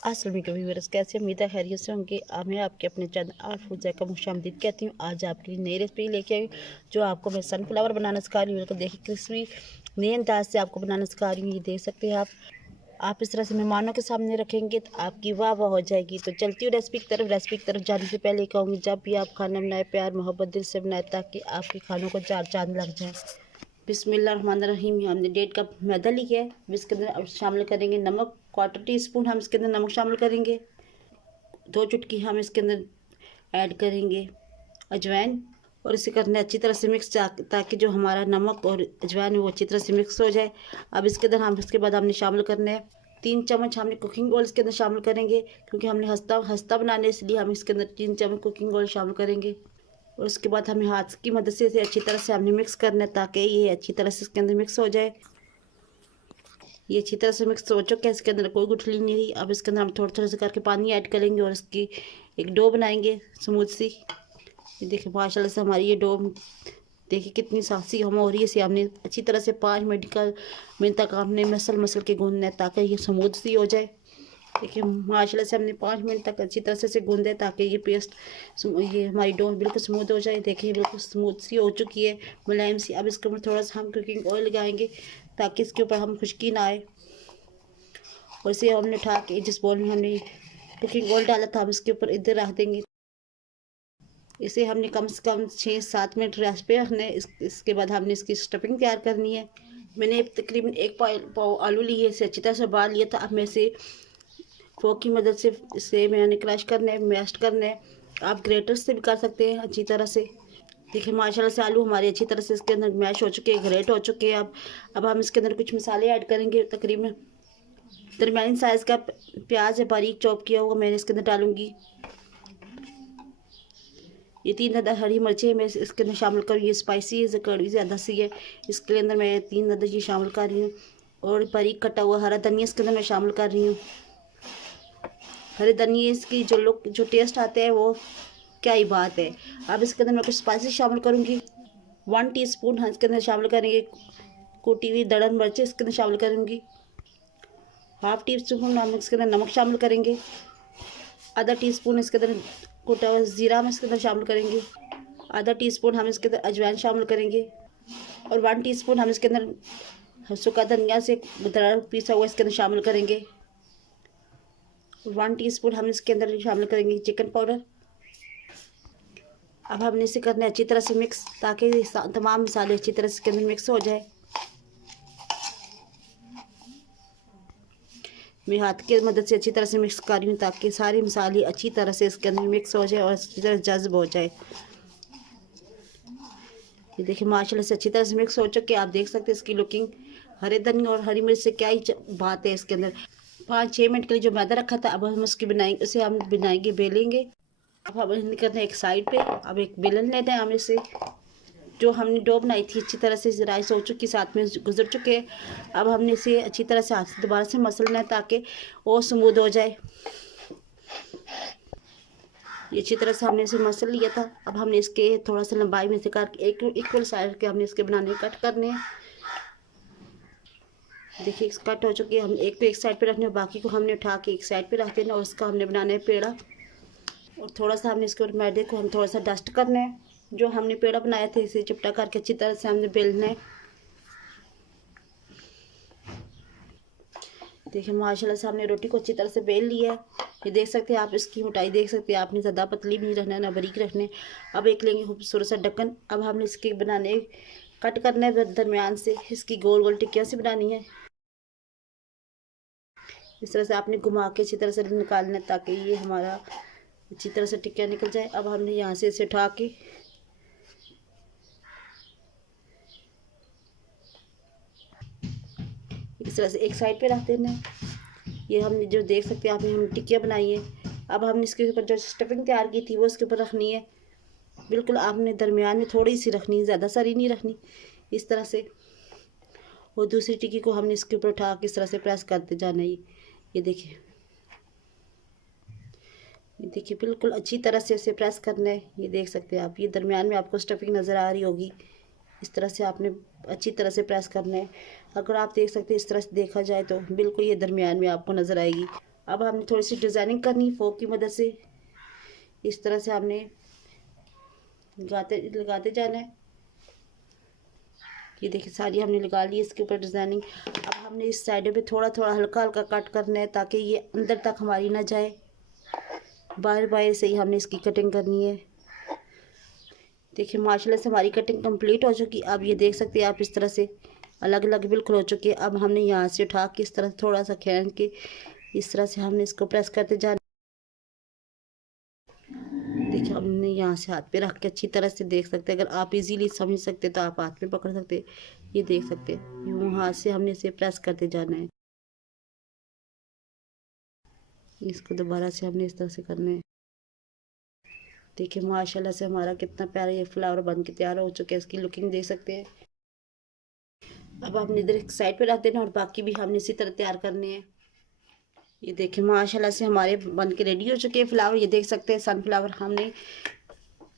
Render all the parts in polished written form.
अस्सलाम वालेकुम व्यूअर्स, कैसे उम्मीद है खैरियत से होंगे। मैं आपके अपने चैनल आर्ट फूड ज़ायका खुशामदीद कहती हूँ। आज आपके लिए नई रेसिपी लेके आई जो आपको मैं सनफ्लावर बनाना सिखा रही हूँ। तो देखिए क्रिस्पी नए अंदाज से आपको बनाना सिखा रही हूँ। ये देख सकते हैं आप इस तरह से मेहमानों के सामने रखेंगे तो आपकी वाह वाह हो जाएगी। तो चलती हूँ रेसिपी की तरफ जाने से पहले कहूँगी, जब भी आप खाना बनाए प्यार मोहब्बत दिल से बनाए ताकि आपके खानों को चार चांद लग जाए। बिस्मिल्लाहिर्रहमानिर्रहीम। हमने 1.5 कप मैदा लिया है। इसके अंदर अब शामिल करेंगे नमक, 1/4 टीस्पून हम इसके अंदर नमक शामिल करेंगे। 2 चुटकी हम इसके अंदर ऐड करेंगे अजवाइन, और इसे करना अच्छी तरह से मिक्स ताकि जो हमारा नमक और अजवाइन है वो अच्छी तरह से मिक्स हो जाए। अब इसके अंदर इसके बाद हमने शामिल करना है 3 चम्मच हमने कुकिंग ऑयल इसके अंदर शामिल करेंगे, क्योंकि हमने हस्ता बनाने इसलिए हम इसके अंदर 3 चम्मच कुकिंग ऑयल शामिल करेंगे। और उसके बाद हमें हाथ की मदद से इसे अच्छी तरह से हमने मिक्स करना है ताकि ये अच्छी तरह से इसके अंदर मिक्स हो जाए। ये अच्छी तरह से मिक्स हो चुका है, इसके अंदर कोई गुठली नहीं रही। अब इसके अंदर हम थोड़ा थोड़ा से करके पानी ऐड करेंगे और इसकी एक डो बनाएंगे स्मूथ सी। ये देखिए माशाल्लाह से हमारी ये डो देखिए कितनी साफ सी हम हो रही है। इसे हमने अच्छी तरह से 5 मिनट तक हमने मसल के गूंदना है ताकि ये स्मूथ सी हो जाए। देखिए माशाल्लाह से हमने 5 मिनट तक अच्छी तरह से गूंदा है ताकि ये पेस्ट ये हमारी डो बिल्कुल स्मूथ हो जाए। देखिए बिल्कुल स्मूथ सी हो चुकी है, मुलायम सी। अब इसके ऊपर थोड़ा सा हम कुकिंग ऑयल लगाएंगे ताकि इसके ऊपर हम खुश्की ना आए। और इसे हमने उठा के जिस बोल में हमने कुकिंग ऑयल डाला था हम इसके ऊपर इधर रख देंगे। इसे हमने कम से कम 6-7 मिनट रेस्ट पे रखना है। इसके बाद हमने इसकी स्टफिंग तैयार करनी है। मैंने तकरीबन 1 पाव आलू लिए, इसे अच्छी तरह से उबाल लिया था। अब मैं इसे फोक की मदद से इसे मैंने क्रश करना है, मैश करना है। आप ग्रेटर से भी कर सकते हैं अच्छी तरह से। देखिए माशाल्लाह से आलू हमारे अच्छी तरह से इसके अंदर मैश हो चुके हैं, ग्रेट हो चुके हैं। अब हम इसके अंदर कुछ मसाले ऐड करेंगे। तकरीबन दरमियानी साइज़ का प्याज है बारीक चॉप किया हुआ, मैंने इसके अंदर डालूंगी। ये 3 अदद हरी मिर्चें मैं इसके अंदर शामिल करूँ। ये स्पाइसी है, कड़वी ज़्यादा सी है, इसके अंदर मैं 3 अदद ये शामिल कर रही हूँ। और बारीक कटा हुआ हरा धनिया इसके अंदर मैं शामिल कर रही हूँ। हरे धनिया इसकी जो टेस्ट आता है वो क्या ही बात है। अब इसके अंदर मैं कुछ स्पाइसेस शामिल करूँगी। 1 टीस्पून हम इसके अंदर शामिल करेंगे कुटी हुई दड़न मिर्चें इसके अंदर शामिल करूँगी। हाफ टी स्पून हम इसके अंदर नमक शामिल करेंगे। आधा टीस्पून इसके अंदर कुटा हुआ ज़ीरा हम इसके अंदर शामिल करेंगे। आधा टीस्पून हम इसके अंदर अजवाइन शामिल करेंगे। और 1 टीस्पून हम इसके अंदर सूखा धनिया से दरदरा पीसा हुआ इसके अंदर शामिल करेंगे। 1 टीस्पून हम इसके अंदर शामिल करेंगे चिकन पाउडर। अब हमने इसे करना है अच्छी तरह से मिक्स ताकि तमाम मसाले अच्छी तरह से इसके अंदर मिक्स हो जाए। मैं हाथ की मदद से अच्छी तरह से मिक्स कर रही हूँ ताकि सारे मसाले अच्छी तरह से इसके अंदर मिक्स हो जाए और अच्छी तरह जज्ब हो जाए। ये देखिए माशाल्लाह से अच्छी तरह से मिक्स हो चुके आप देख सकते हैं इसकी लुकिंग। हरे धनिया और हरी मिर्च से क्या ही बात है इसके अंदर। 5-6 मिनट के लिए जो मैदा रखा था अब हम उसकी बनाएंगे, उसे हम बनाएंगे बेलेंगे। अब हम करते हैं एक साइड पे। अब एक बेलन लेते हैं हम इसे। जो हमने डो बनाई थी अच्छी तरह से राइस हो चुकी, साथ में गुजर चुके हैं। अब हमने इसे अच्छी तरह से हाथ से दोबारा से मसलना है ताकि वो स्मूथ हो जाए। ये अच्छी तरह से हमने इसे मसल लिया था। अब हमने इसके थोड़ा सा लंबाई में से करके एक इक्वल साइड के हमने इसके बनाने कट करने हैं। देखिए कट हो चुकी है। हम एक पे एक साइड पे रखने हैं, बाकी को हमने उठा के एक साइड पे रख देना और उसका हमने बनाना है पेड़ा। और थोड़ा सा हमने इसके ऊपर मैदे को हम थोड़ा सा डस्ट करना है। जो हमने पेड़ा बनाया था इसे चिपटा करके अच्छी तरह से हमने बेलना है। देखिए माशाल्लाह से हमने रोटी को अच्छी तरह से बेल लिया है। ये देख सकते हैं आप, इसकी मोटाई देख सकते हैं आपने, ज़्यादा पतली भी नहीं रखना है ना बारीक रखने। अब एक लेंगे खूबसूरत सा ढक्कन। अब हमने इसके बनाने कट करना है दरमियान से, इसकी गोल गोल टिक्कियाँ से बनानी है। इस तरह से आपने घुमा के अच्छी तरह से निकालना है ताकि ये हमारा अच्छी तरह से टिक्कियाँ निकल जाए। अब हमने यहाँ से इसे उठा के इस तरह से एक साइड पे रख देना है। ये हमने जो देख सकते हैं आपने हम टिक्कियाँ बनाई है। अब हमने इसके ऊपर जो स्टफिंग तैयार की थी वो इसके ऊपर रखनी है। बिल्कुल आपने दरमियान में थोड़ी सी रखनी है, ज़्यादा सारी नहीं रखनी, इस तरह से। और दूसरी टिक्की को हमने इसके ऊपर उठा के इस तरह से प्रेस करते जाना है। ये देखिए, ये देखिए बिल्कुल अच्छी तरह से इसे प्रेस करना है। ये देख सकते हैं आप, ये दरमियान में आपको स्टफिंग नज़र आ रही होगी। इस तरह से आपने अच्छी तरह से प्रेस करना है। अगर आप देख सकते हैं इस तरह से देखा जाए तो बिल्कुल ये दरमियान में आपको नज़र आएगी। अब हमने थोड़ी सी डिज़ाइनिंग करनी फोक की मदद से। इस तरह से हमने लगाते जाना है। ये देखिए सारी हमने लगा ली इसके ऊपर डिज़ाइनिंग। अब हमने इस साइड पे थोड़ा थोड़ा हल्का हल्का कट करना है ताकि ये अंदर तक हमारी ना जाए। बाहर बाहर से ही हमने इसकी कटिंग करनी है। देखिए माशाल्लाह से हमारी कटिंग कंप्लीट हो चुकी। अब ये देख सकते हैं आप इस तरह से अलग अलग बिल्कुल हो चुकी है। अब हमने यहाँ से उठा के इस तरह थोड़ा सा खींच के इस तरह से हमने इसको प्रेस करते जाना। देखिए हमने यहाँ से हाथ पे रख के अच्छी तरह से देख सकते हैं। अगर आप इजीली समझ सकते तो आप हाथ में पकड़ सकते। ये देख सकते हैं यूँ हाथ से हमने इसे प्रेस करते जाना है। इसको दोबारा से हमने इस तरह से करना है। देखिए माशाल्लाह से हमारा कितना प्यारा ये फ्लावर बन के तैयार हो चुके हैं। इसकी लुकिंग देख सकते हैं। अब हमने इधर एक साइड पे रख देना और बाकी भी हमने इसी तरह तैयार करने हैं। ये देखिए माशाल्लाह से हमारे बन के रेडी हो चुके हैं फ्लावर। ये देख सकते हैं सनफ्लावर हमने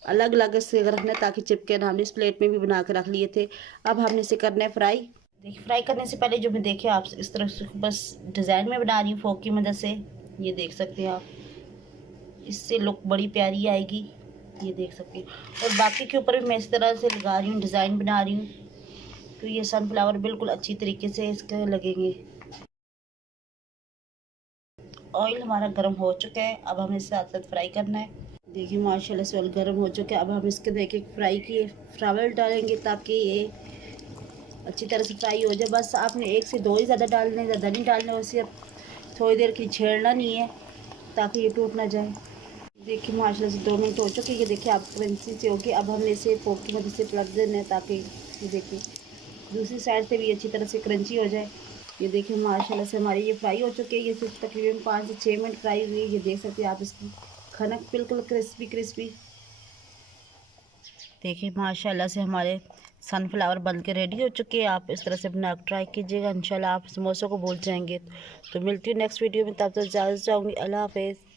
अलग अलग से रखना है ताकि चिपके ना। हमने इस प्लेट में भी बना के रख लिए थे। अब हमने इसे करना है फ्राई। देखिए फ्राई करने से पहले जो मैं देखे आप इस तरह से बस डिज़ाइन में बना रही हूँ फोक की मदद से। ये देख सकते हैं आप, इससे लुक बड़ी प्यारी आएगी। ये देख सकते हैं। और बाकी के ऊपर भी मैं इस तरह से लगा रही हूँ, डिज़ाइन बना रही हूँ तो ये सनफ्लावर बिल्कुल अच्छी तरीके से इसके लगेंगे। ऑयल हमारा गर्म हो चुका है। अब हमें इसे साथ साथ फ्राई करना है। देखिए माशाल्लाह से ऑयल गर्म हो चुका है। अब हम इसके देखिए फ्राई किए फ्लावर डालेंगे ताकि ये अच्छी तरह से फ्राई हो जाए। बस आपने एक से दो ही ज़्यादा डालने, ज़्यादा नहीं डालना। वैसे अब थोड़ी देर के लिए छेड़ना नहीं है ताकि ये टूट ना जाए। देखिए माशाल्लाह से 2 मिनट हो चुके। ये देखिए आप क्रंची से होगी। अब हमने इसे फोक की मदद से पलट देना है ताकि ये देखिए दूसरी साइड से भी अच्छी तरह से क्रंची हो जाए। ये देखिए माशाल्लाह से हमारी ये फ्राई हो चुके हैं। ये सिर्फ तकरीबन 5 से 6 मिनट फ्राई हुई है। ये देख सकते हैं आप इसकी खनक बिल्कुल क्रिस्पी क्रिस्पी। देखिए माशाल्लाह से हमारे सनफ्लावर बन के रेडी हो चुके हैं। आप इस तरह से बना ट्राई कीजिएगा, इंशाल्लाह आप समोसों को भूल जाएंगे। तो मिलती हूँ नेक्स्ट वीडियो में, तब तक इजाज़त चाहूँगी। अल्लाह हाफ़िज़।